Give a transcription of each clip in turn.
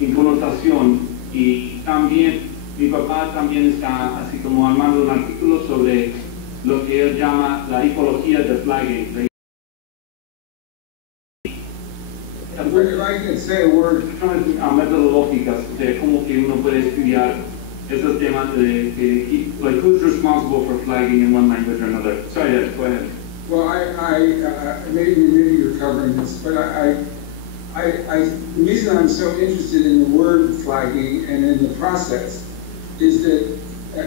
en connotación, y también mi papá también está así como armando un artículo sobre lo que él llama la tipología de flagging. If I can say a word. Metodológicas de cómo que uno puede estudiar esos temas de like who's responsible for flagging in one language or another. Sorry, Ed, go ahead. Well, maybe you're covering this, but the reason I'm so interested in the word flagging and in the process is that,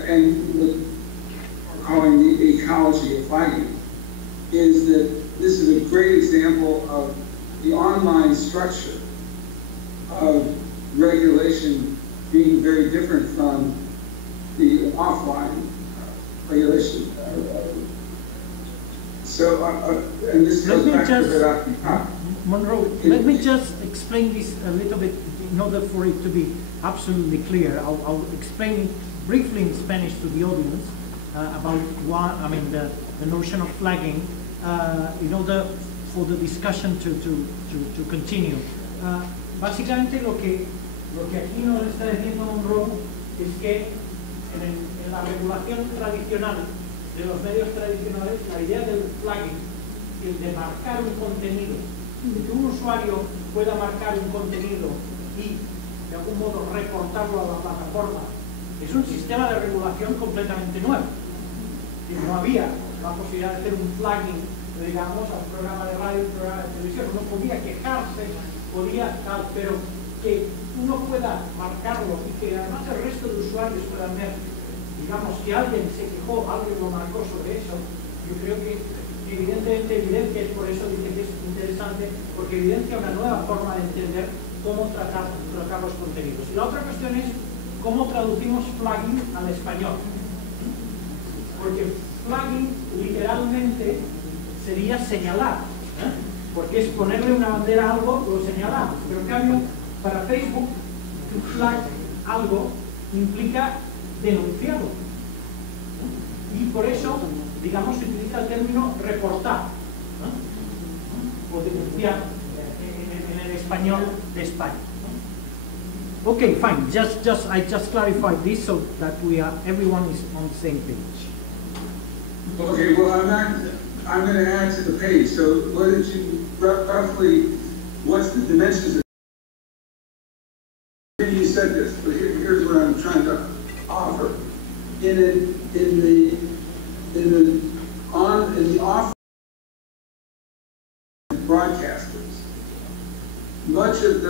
and what we're calling the ecology of flagging, is that this is a great example of the online structure of regulation being very different from the offline regulation. And this goes back to Barata. Monroe, let me just explain this a little bit in order for it to be absolutely clear. I'll explain it briefly in Spanish to the audience about the notion of flagging in order for the discussion to continue. Básicamente lo que aquí nos está diciendo Monroe es que en la regulación tradicional de los medios tradicionales, la idea del flagging, el de marcar un contenido, que un usuario pueda marcar un contenido y de algún modo reportarlo a la plataforma, es un sistema de regulación completamente nuevo. Y no había la posibilidad de hacer un flagging, digamos, al programa de radio, al programa de televisión. Uno podía quejarse, podía tal, pero que uno pueda marcarlo y que además el resto de usuarios puedan ver, digamos, que alguien se quejó, alguien lo marcó sobre eso. Yo creo que evidentemente evidencia, es por eso dice que es interesante, porque evidencia una nueva forma de entender cómo tratar los contenidos. Y la otra cuestión es cómo traducimos flagging al español. Porque flagging literalmente sería señalar, porque es ponerle una bandera a algo, lo señalamos. Pero en cambio, para Facebook, un flag algo implica denunciarlo. Y por eso, digamos, se utiliza el término reportar, o denunciar en el español de España. Okay, fine. I just clarified this so that everyone is on the same page. Okay, well, I'm going to add to the page. So, what did you roughly? What's the dimensions of? Maybe you said this, but here's what I'm trying to offer. In the off broadcasters, much of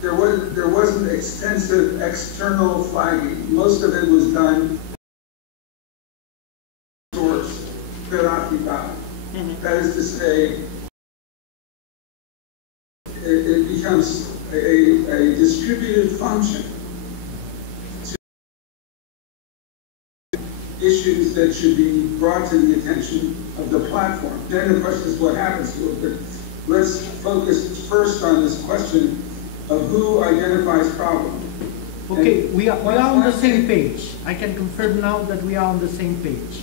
there wasn't extensive external flagging. Most of it was done source preoccupied. That is to say, it becomes a distributed function to issues that should be brought to the attention of the platform. Then the question is what happens to it. But let's focus first on this question of who identifies problems. Okay, we are on the same page. I can confirm now that we are on the same page.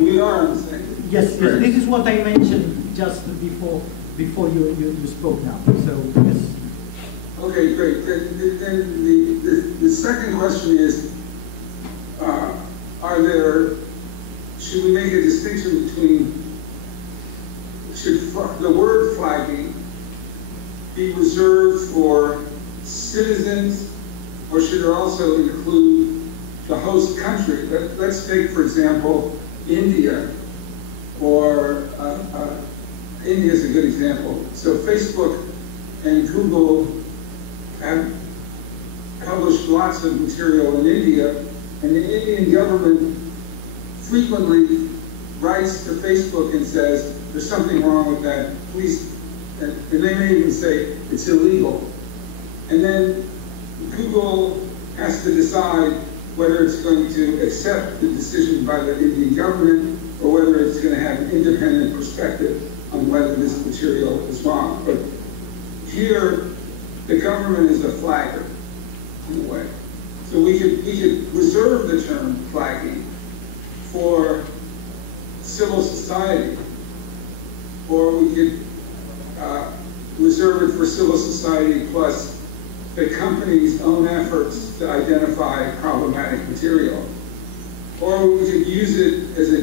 We are on the same page. Yes, this is what I mentioned just before you spoke now. So yes. Okay, great. Then the second question is, should we make a distinction between, should the word flagging be reserved for citizens, or should it also include the host country? Let's take, for example, India, or India is a good example. So Facebook and Google have published lots of material in India, and the Indian government frequently writes to Facebook and says, there's something wrong with that, please, and they may even say it's illegal. And then Google has to decide whether it's going to accept the decision by the Indian government or whether it's going to have an independent perspective on whether this material is wrong. But here, the government is a flagger, in a way. So we could reserve the term flagging for civil society, or we could reserve it for civil society plus the company's own efforts to identify problematic material. Or we could use it as a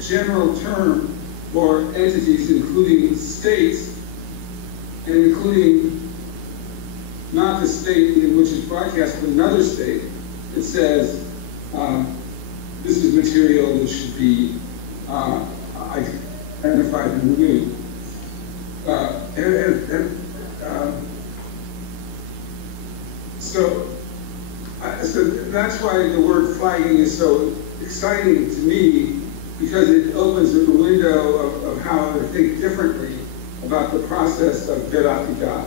general term for entities including states, and including not the state in which it's broadcast, but another state that says this is material that should be identified and removed. So that's why the word flagging is so exciting to me, because it opens the window of how to think differently about the process of veracità,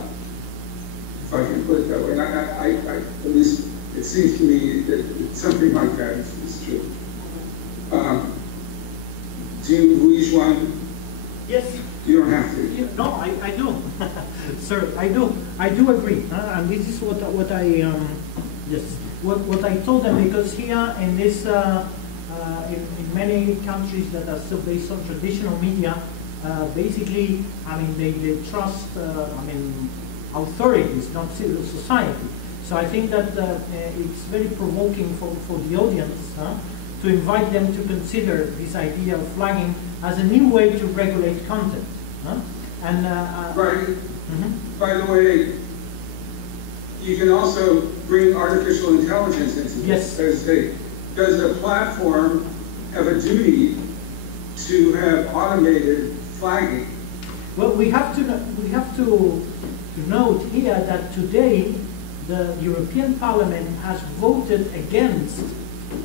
if I can put it that way. And I at least it seems to me that something like that is true. Do you, Joan? Yes. You don't have to. No, I do, sir. I do agree, and this is what I yes, what I told them, because here in this in many countries that are still based on traditional media, basically, I mean, they trust, I mean, authorities, not civil society. So I think that it's very provoking for the audience to invite them to consider this idea of flagging as a new way to regulate content. And right. By the way, you can also bring artificial intelligence into this. Yes. Does a platform have a duty to have automated flagging? Well, we have to note here that today the European Parliament has voted against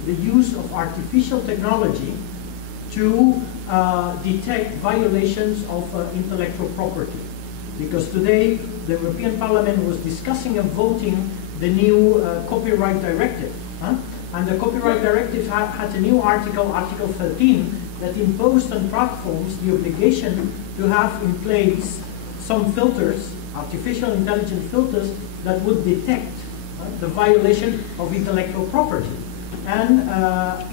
the use of artificial technology to detect violations of intellectual property. Because today the European Parliament was discussing and voting the new copyright directive. And the copyright directive had a new article, Article 13, that imposed on platforms the obligation to have in place some filters, artificial intelligence filters, that would detect the violation of intellectual property. And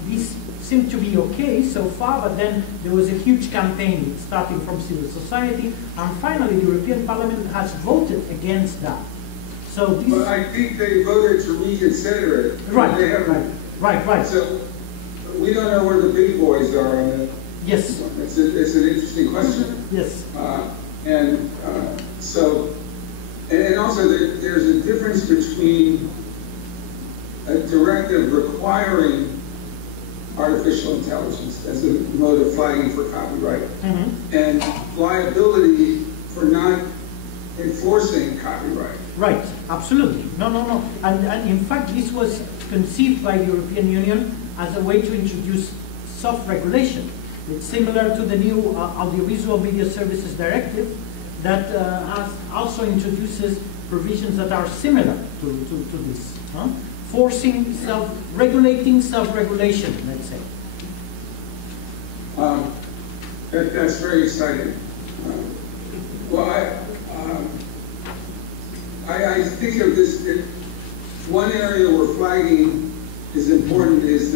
these seemed to be okay so far, but then there was a huge campaign starting from civil society, and finally the European Parliament has voted against that. So this, but I think they voted to reconsider it. Right, they haven't. Right. So we don't know where the big boys are on it. Yes. It's an interesting question. Yes. So, and also there's a difference between a directive requiring artificial intelligence as a mode of flagging for copyright and liability for not enforcing copyright. Right, absolutely. No. And in fact, this was conceived by the European Union as a way to introduce soft regulation. It's similar to the new Audiovisual Media Services Directive that also introduces provisions that are similar to this. Forcing regulating self-regulation, let's say. That's very exciting. I think of this, one area where flagging is important is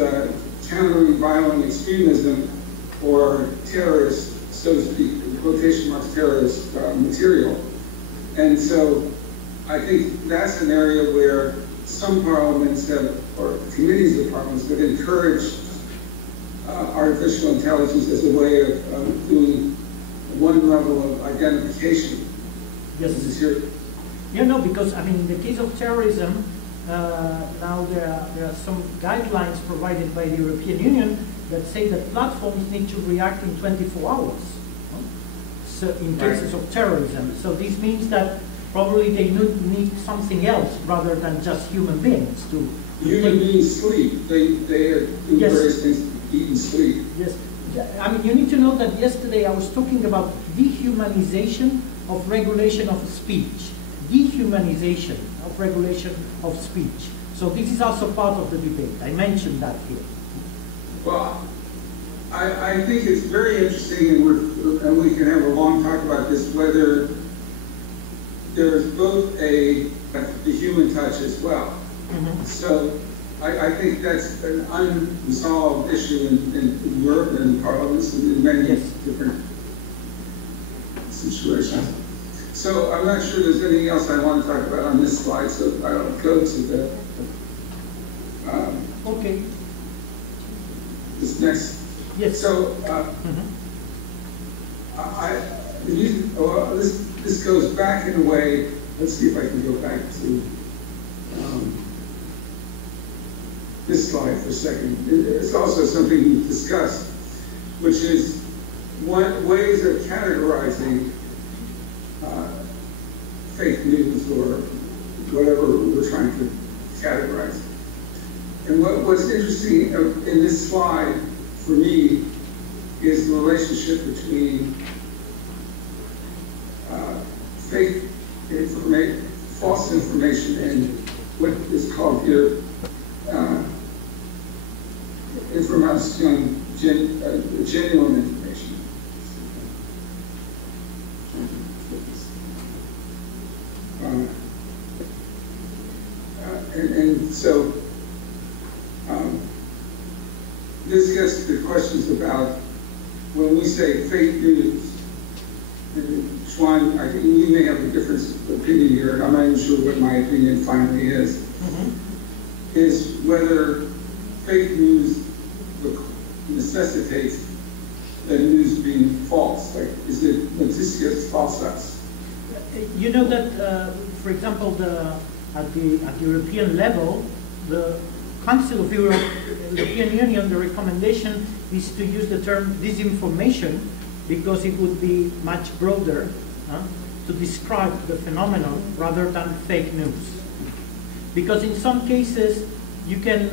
countering violent extremism or terrorist, so to speak, in quotation marks, terrorist material. And so I think that's an area where some parliaments have, or committees of parliaments, have encouraged artificial intelligence as a way of doing one level of identification. Yes. Yeah, no, because I mean, in the case of terrorism, now there are some guidelines provided by the European Union that say that platforms need to react in 24 hours. So in cases of terrorism, so this means that probably they need something else rather than just human beings to. Human beings sleep. They do various things to eat and sleep. Yes. I mean, you need to know that yesterday I was talking about dehumanization of regulation of speech. Dehumanization of regulation of speech. So this is also part of the debate. I mentioned that here. Well, I think it's very interesting, and we can have a long talk about this, whether there's both the human touch as well. So I think that's an unresolved issue in Europe and in parliaments and in many different situations. So I'm not sure there's anything else I want to talk about on this slide, so I'll go to the okay. This next. Yes. So this goes back in a way. Let's see if I can go back to this slide for a second. It's also something we've discussed, which is ways of categorizing fake news or whatever we're trying to categorize. And what's interesting in this slide for me is the relationship between fake information, false information, and what is called here information, genuine information. And so this gets to the questions about when we say fake news. And Joan, I think we may have a different opinion here. I'm not even sure what my opinion finally is. Is whether fake news necessitates the news being false. Like, is it noticias falsas? You know that, for example, at the European level, the Council of European Union, the recommendation is to use the term disinformation because it would be much broader to describe the phenomenon rather than fake news. Because in some cases you can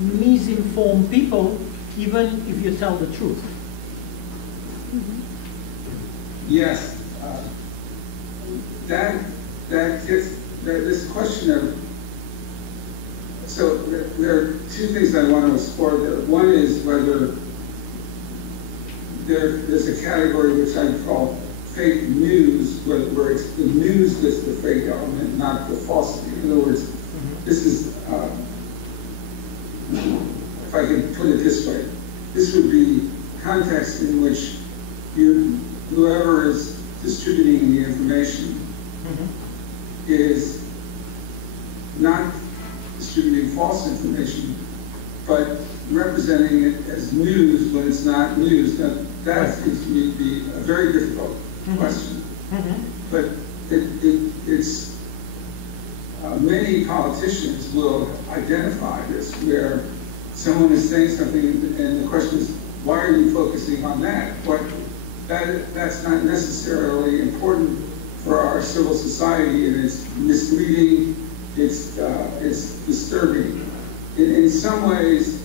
misinform people even if you tell the truth. Yes, that gets this question of. So there are two things I want to explore there. One is whether there's a category which I call fake news, where it's the news that's the fake element, not the falsity. In other words, this is, if I can put it this way, this would be context in which whoever is distributing the information is not distributing false information, but representing it as news when it's not news. Now, that seems to me to be a very difficult question. But it's many politicians will identify this, where someone is saying something and the question is, why are you focusing on that? That's not necessarily important for our civil society, and it's misleading, it's disturbing. In some ways,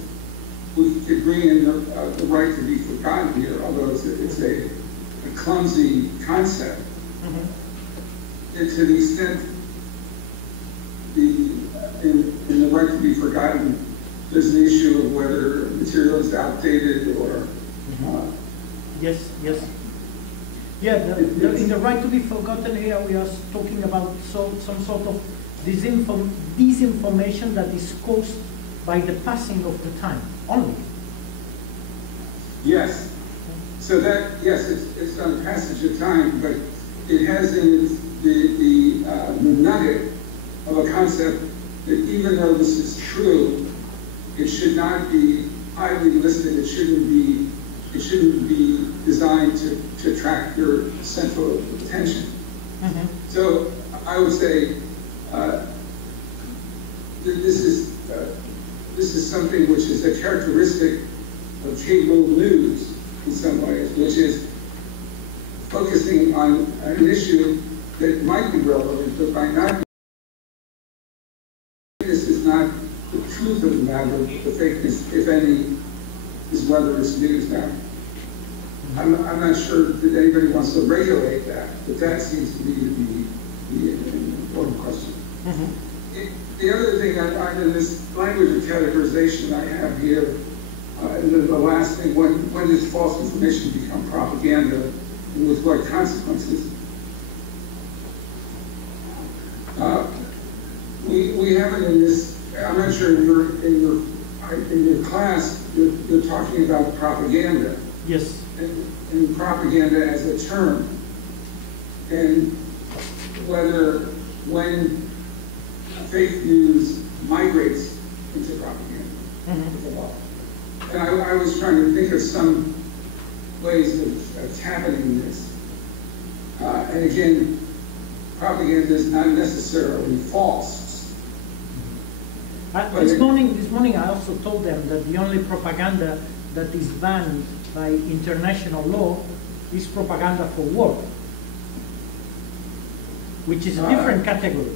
we could bring in the right to be forgotten here, although it's a clumsy concept. And to the extent in the right to be forgotten, there's an issue of whether material is outdated or... Yes. Yeah, in the right to be forgotten here, we are talking about some sort of disinformation that is caused by the passing of the time only. Yes. So that, yes, it's on passage of time, but it has in it the nugget of a concept that even though this is true, it should not be highly listed. It shouldn't be designed to attract your central attention. So I would say this is something which is a characteristic of cable news in some ways, which is focusing on an issue that might be relevant, but might not be. This is not the truth of the matter. The fakeness, if any, is whether it's news now. I'm not sure that anybody wants to regulate that, but that seems to me to be an important question. The other thing in this language of categorization I have here, and the last thing, when does false information become propaganda, and with what consequences? We have it in this. I'm not sure in your class you're talking about propaganda. Yes. in propaganda as a term, and whether when fake news migrates into propaganda with the law. And I was trying to think of some ways of tackling this. And again, propaganda is not necessarily false. This morning I also told them that the only propaganda that is banned by international law is propaganda for war, which is a different category.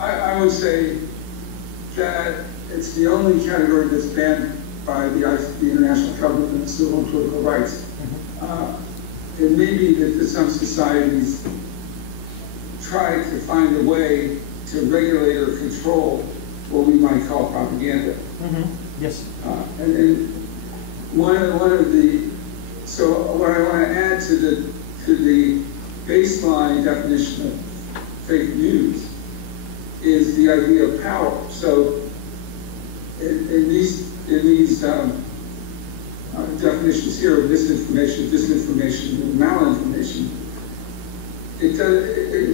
I would say that it's the only category that's banned by the International Covenant of Civil and Political Rights. It may be that some societies try to find a way to regulate or control what we might call propaganda. Yes. And one of the, so what I want to add to the baseline definition of fake news is the idea of power. So in these definitions here of misinformation, disinformation, and malinformation, it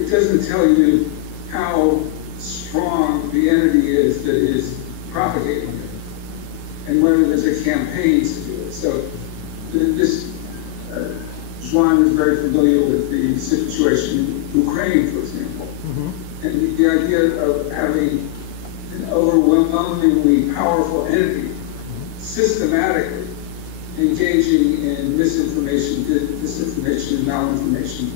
doesn't tell you how strong the entity is that is propagating it, and whether there's a campaign to do it. So Joan is very familiar with the situation in Ukraine, for example. And the idea of having an overwhelmingly powerful entity systematically engaging in misinformation, disinformation, and malinformation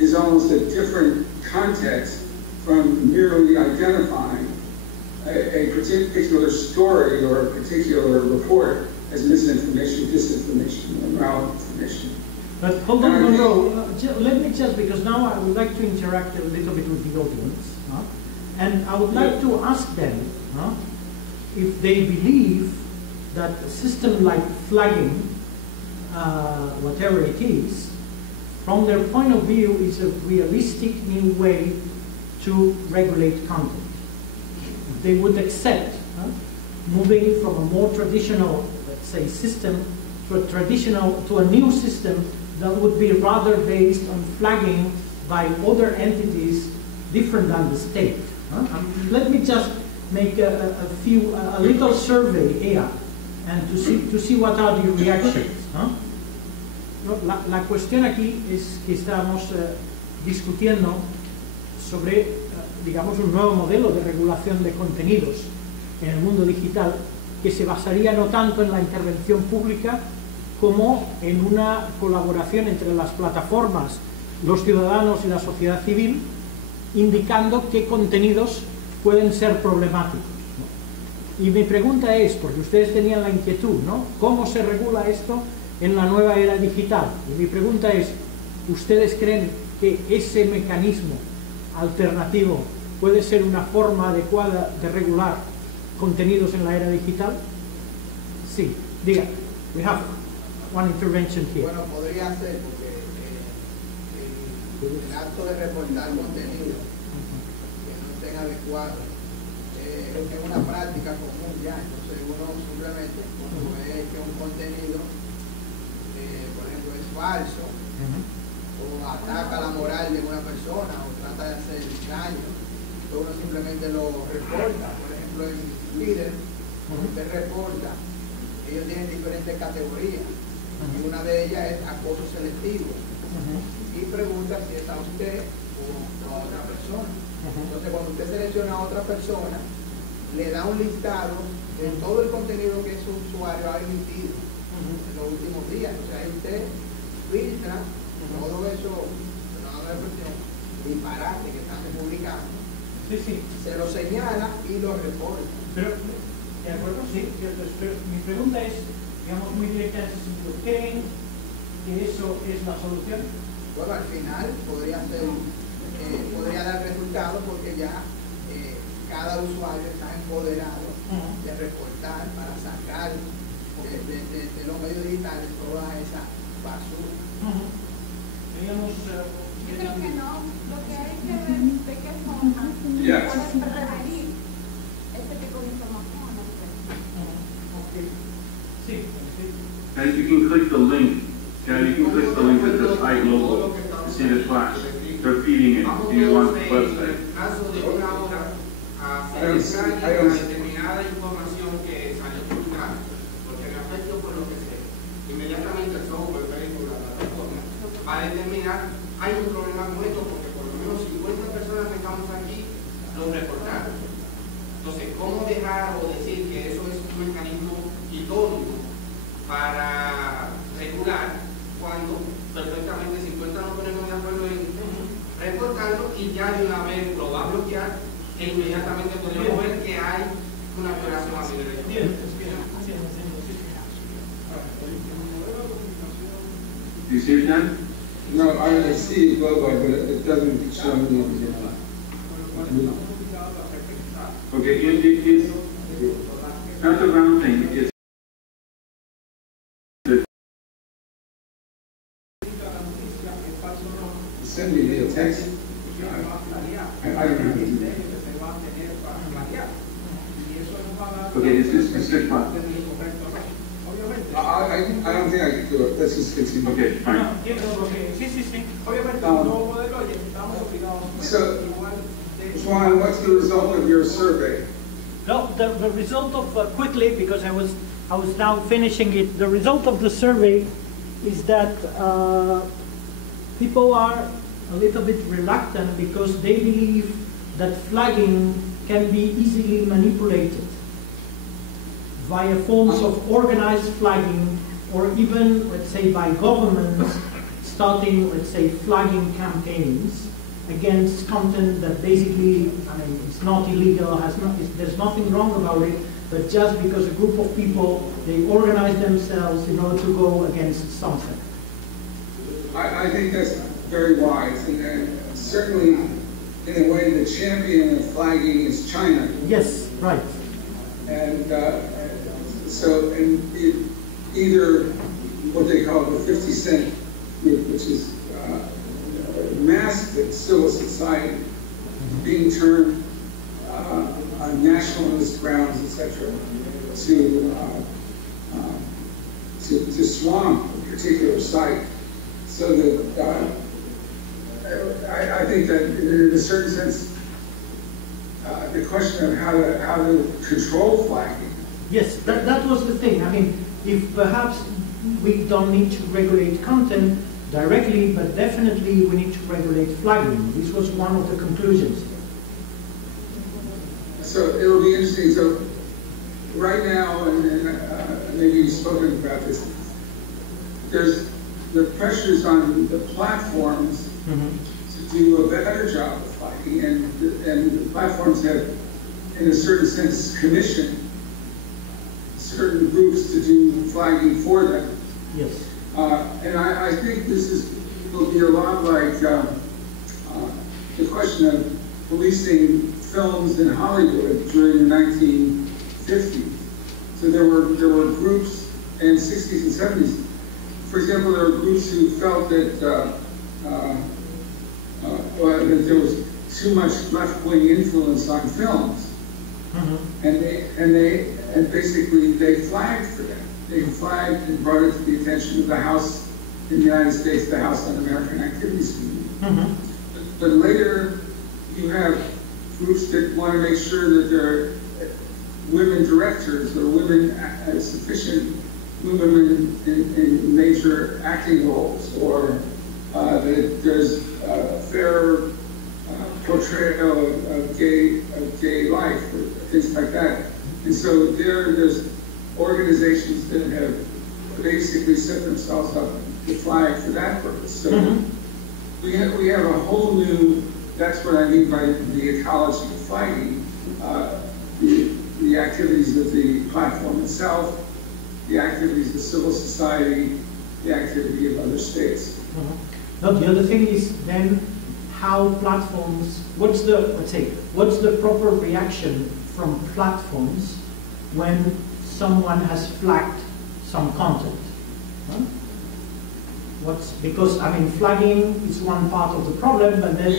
is almost a different context from merely identifying a particular story or a particular report as misinformation, disinformation, or malinformation. But hold on, Monroe. Let me just, because now I would like to interact a little bit with the audience, and I would like to ask them if they believe that a system like flagging, whatever it is, from their point of view is a realistic new way to regulate content. If they would accept moving from a more traditional, let's say, system to a new system that would be rather based on flagging by other entities different than the state. Let me just make a little survey here and to see what are the reactions. La cuestión aquí es que estamos discutiendo sobre, digamos, un nuevo modelo de regulación de contenidos en el mundo digital que se basaría no tanto en la intervención pública como en una colaboración entre las plataformas, los ciudadanos y la sociedad civil, indicando qué contenidos pueden ser problemáticos. Y mi pregunta es, porque ustedes tenían la inquietud, ¿no? ¿Cómo se regula esto en la nueva era digital? Y mi pregunta es, ¿ustedes creen que ese mecanismo alternativo puede ser una forma adecuada de regular contenidos en la era digital? Sí, diga. We have one intervention here. Bueno, podría ser, porque el acto de reportar contenido que no estén adecuados es una práctica común ya. Entonces uno simplemente cuando ve que un contenido, por ejemplo, es falso, o ataca la moral de una persona, o trata de hacer daño, entonces uno simplemente lo reporta. Por ejemplo, en Twitter, usted reporta, ellos tienen diferentes categorías, y una de ellas es acoso selectivo, y pregunta si es a usted o a otra persona. Entonces cuando usted selecciona a otra persona, le da un listado de todo el contenido que ese usuario ha emitido en los últimos días. O sea, ahí usted filtra todo eso, disparate que están publicando, se lo señala y lo reporta. Pero, ¿de acuerdo? Sí, pero mi pregunta es, digamos, muy directa en ese sentido. ¿Creen que eso es la solución? Bueno, al final podría dar resultado porque ya cada usuario está empoderado de reportar para sacar de los medios digitales toda esa basura. Yo creo que no, lo que hay que ver de qué forma pueden prevenir este tipo de información. Sí. Thank you you can click the link. Yeah, you can click the link at the site logo to see the class. They're feeding it to you on the website. Determinada información que salió publicada, porque en efecto por lo que sea, inmediatamente el software Facebook, la plataforma, va a determinar, hay un problema con esto, porque por lo menos 50 personas que estamos aquí lo reportaron. Entonces, ¿cómo dejar o decir que eso es un mecanismo idóneo para regular cuando perfectamente 50 nos ponemos de acuerdo en reportarlo y ya de una vez lo va a bloquear e inmediatamente podemos ver que hay una violación a mi derecho? Do you see it, Dan? No, I see it logo, but it doesn't show me the Okay, it's not the round thing. It's send me the text. I don't know how to do that. okay. It's just a stick file. I don't think I can do it. Let's just continue. Okay, fine. So, Joan, what's the result of your survey? No, the result of, quickly, because I was now finishing it, the result of the survey is that people are a little bit reluctant because they believe that flagging can be easily manipulated via forms of organized flagging, or even, let's say, by governments starting, let's say, flagging campaigns against content that basically, I mean, it's not illegal, there's nothing wrong about it, but just because a group of people, they organize themselves in order to go against something. I think that's very wise, and certainly, in a way, the champion of flagging is China. Yes, right. And so, either what they call the 50 Cent group, which is masked civil society, being turned on nationalist grounds, etc., to swamp a particular site. So that I think that in a certain sense, the question of how to control flagging. Yes, that was the thing. I mean, if perhaps we don't need to regulate content directly, but definitely we need to regulate flagging. This was one of the conclusions. So it'll be interesting. So right now, and maybe you've spoken about this, there's the pressures on the platforms to do a better job of flagging, and the platforms have, in a certain sense, commissioned certain groups to do flagging for them. Yes. And I think will be a lot like the question of policing films in Hollywood during the 1950s. So there were groups in 60s and 70s. For example, there were groups who felt that that there was too much left-wing influence on films, and basically they flagged for that. They flagged and brought it to the attention of the House in the United States, the House Un-American Activities Committee. But later, you have groups that want to make sure that there are women directors or women sufficient women in major acting roles, or that there's a fair portrayal of gay life, or things like that. And so there's organizations that have basically set themselves up to flag for that purpose. So we have a whole new, that's what I mean by the ecology of flagging, the activities of the platform itself, the activities of civil society, the activity of other states. No, the other thing is then how platforms, what's the proper reaction from platforms when someone has flagged some content? Because I mean, flagging is one part of the problem, but then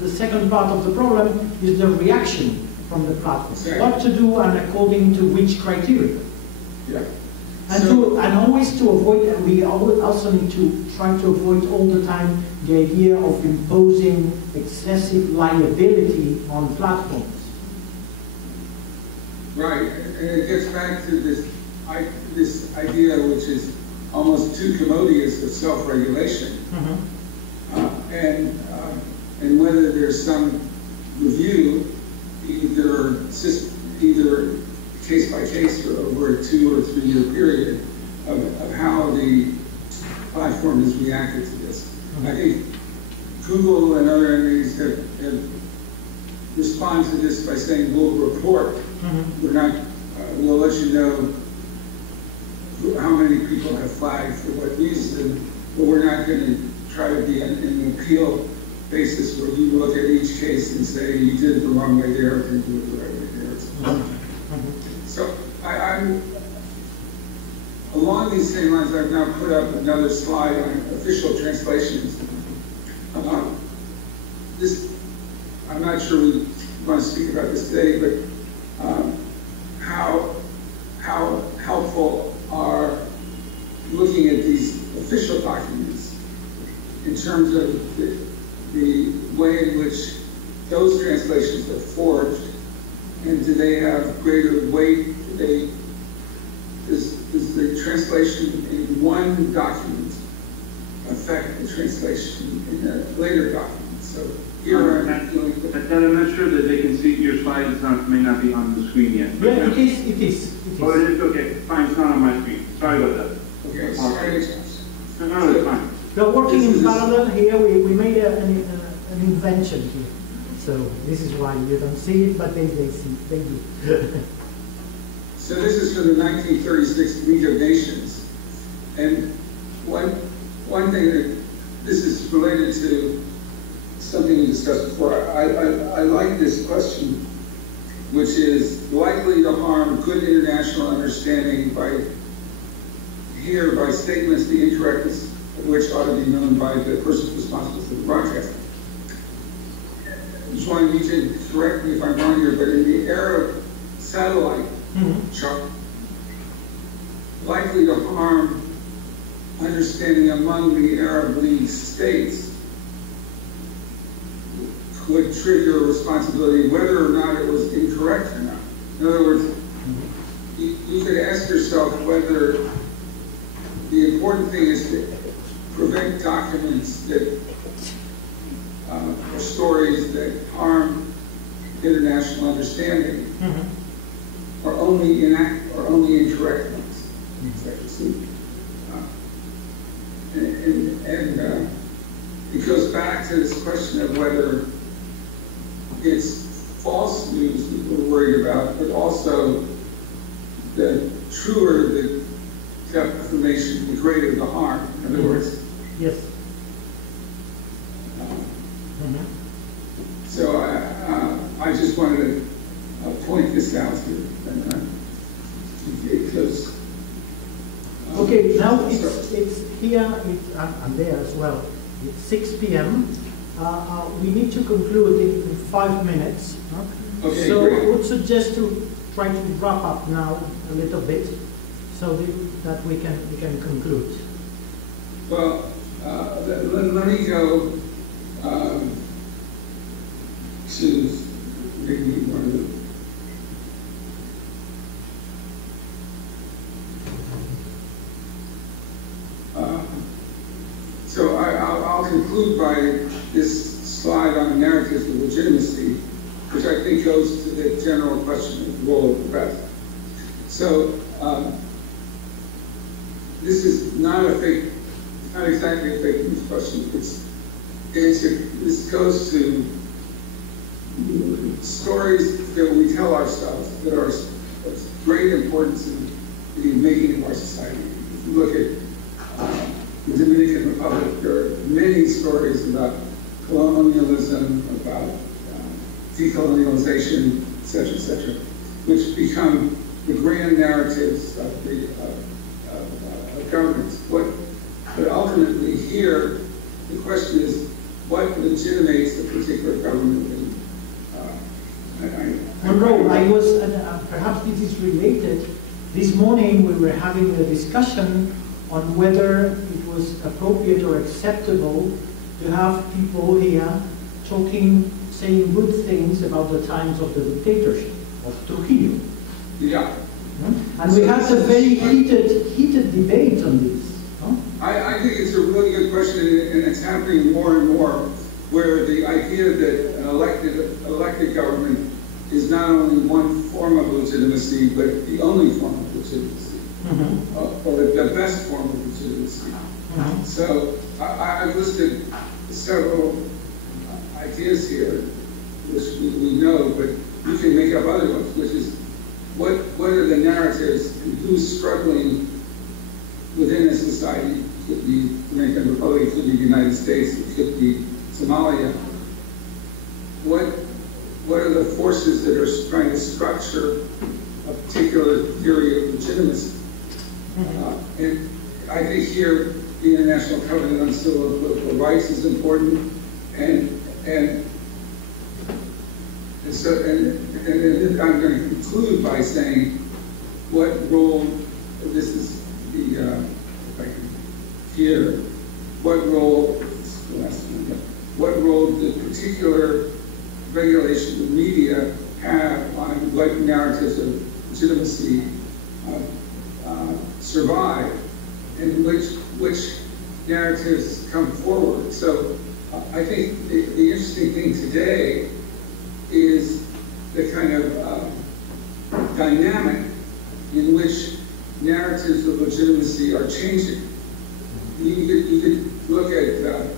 the second part of the problem is the reaction from the platform. What to do and according to which criteria? Yeah. And always to avoid, and we also need to try to avoid all the time the idea of imposing excessive liability on platforms. Right, and it gets back to this idea, which is almost too commodious, of self-regulation, and whether there's some review, either case by case or over a 2 or 3 year period of how the platform has reacted to this. I think Google and other entities have responded to this by saying we'll report. We're not. We'll let you know how many people have flagged for what reason, but we're not going to try to be an appeal basis where you look at each case and say you did it the wrong way there, or didn't do it the right way there. So I'm along these same lines. I've now put up another slide on official translations. I'm not sure we want to speak about this today, but how helpful are looking at these official documents in terms of the way in which those translations are forged, and do they have greater weight? Does the translation in one document affect the translation in a later document? So here I'm not sure that they can see your slide. May not be on the screen yet. Yeah, it is. Oh, it is? Okay, fine, it's not on my screen. Sorry about that. Okay, sorry. No, it's fine. We're working in parallel here. We made an invention here. So this is why you don't see it, but they do. So this is from the 1936 League of Nations. And one thing that this is related to something we discussed before. I like this question, which is likely to harm good international understanding by statements the incorrectness of which ought to be known by the persons responsible for the broadcasting. Joan, you can correct me if I'm wrong here, but in the era of satellite chart, likely to harm understanding among the Arab League states would trigger a responsibility whether or not it was incorrect or not. In other words, you could ask yourself whether the important thing is to prevent documents that or stories that harm international understanding are only incorrect ones. And it goes back to this question of whether it's false news that we're worried about, but also the truer the defamation, the greater the harm. In other words, yes. So I just wanted to point this out here. Because, okay, now it's here, and there as well. It's 6 p.m. We need to conclude in 5 minutes. Okay, so great. I would suggest to try to wrap up now a little bit so that we can conclude. Well, let me go to maybe one of the. So I'll conclude by this slide on narratives of legitimacy, which I think goes to the general question of the role of the press. So this is not exactly a fake news question. This goes to stories that we tell ourselves that are of great importance in the making of our society. If you look at the Dominican Republic, there are many stories about colonialism, about decolonialization, et cetera, which become the grand narratives of the governments. But ultimately here, the question is, what legitimates a particular government? Monroe, I was, perhaps this is related This morning we were having a discussion on whether it was appropriate or acceptable to have people here talking, saying good things about the times of the dictatorship of Trujillo. Yeah. And we had a very heated debate on this. I think it's a really good question, and it's happening more and more, where the idea that an elected government is not only one form of legitimacy, but the only form of legitimacy, or the best form of legitimacy. So I've listed several ideas here, which we know, but you can make up other ones, which is what are the narratives and who's struggling within a society? It could be Dominican Republic, it could be the United States, it could be Somalia. What are the forces that are trying to structure a particular theory of legitimacy? And I think here the International Covenant on Civil and Political Rights is important, and I'm going to conclude by saying what role, this is the, if I can hear, what role the particular regulation of media have on what narratives of legitimacy survive and which narratives come forward. So I think the interesting thing today is the kind of dynamic in which narratives of legitimacy are changing. You could look at,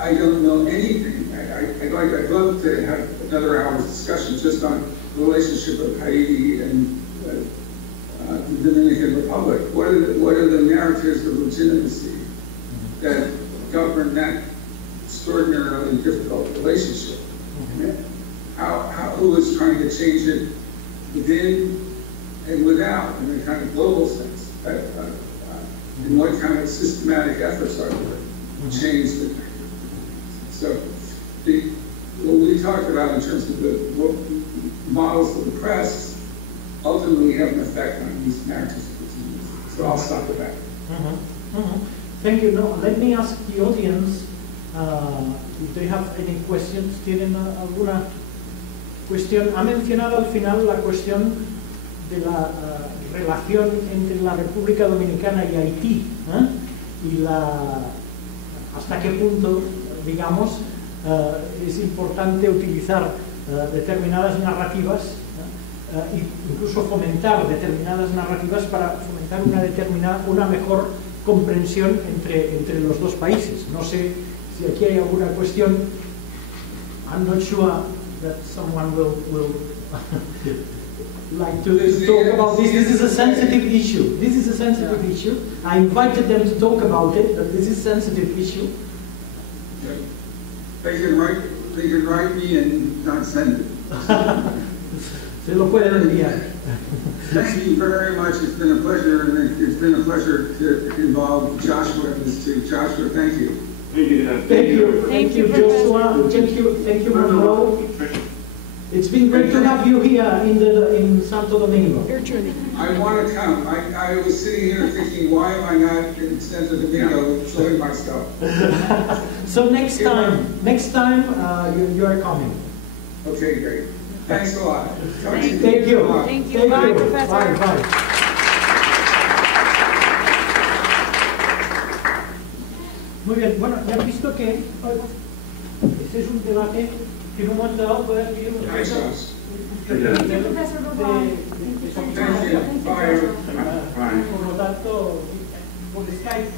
I don't know anything. I'd love to have another hour's discussion just on the relationship of Haiti and the Dominican Republic. What are the narratives of legitimacy that govern that extraordinarily difficult relationship? Who is trying to change it within and without in a kind of global sense? And what kind of systematic efforts are there to change the So what we talked about in terms of the models of the press ultimately have an effect on these narratives. So I'll stop with that. Thank you. No, let me ask the audience if they have any questions. ¿Tienen alguna cuestión? Ha mencionado al final la cuestión de la relación entre la República Dominicana y Haití, y hasta qué punto, digamos, es importante utilizar determinadas narrativas, incluso fomentar determinadas narrativas para fomentar una mejor comprensión entre los dos países. No sé si aquí hay alguna cuestión. I'm not sure that someone will like to talk about this. This is a sensitive issue. This is a sensitive issue. I invited them to talk about it, but this is a sensitive issue. They can write me and not send it. Se lo pueden enviar. Thank you very much. It's been a pleasure, and it's been a pleasure to involve Joshua in this too. Joshua, thank you. Thank you, Joshua. Thank you, Monroe. It's been great to have you here in Santo Domingo. I want to come. I was sitting here thinking, why am I not in Santo Domingo showing my stuff? So next time, you are coming. Okay, great. Thanks a lot. Thank you. Thank you. Bye, Professor. Bye. Muy bien, bueno, ya han visto que este es un debate que en un momento dado puede adquirir un efecto por lo tanto, por Skype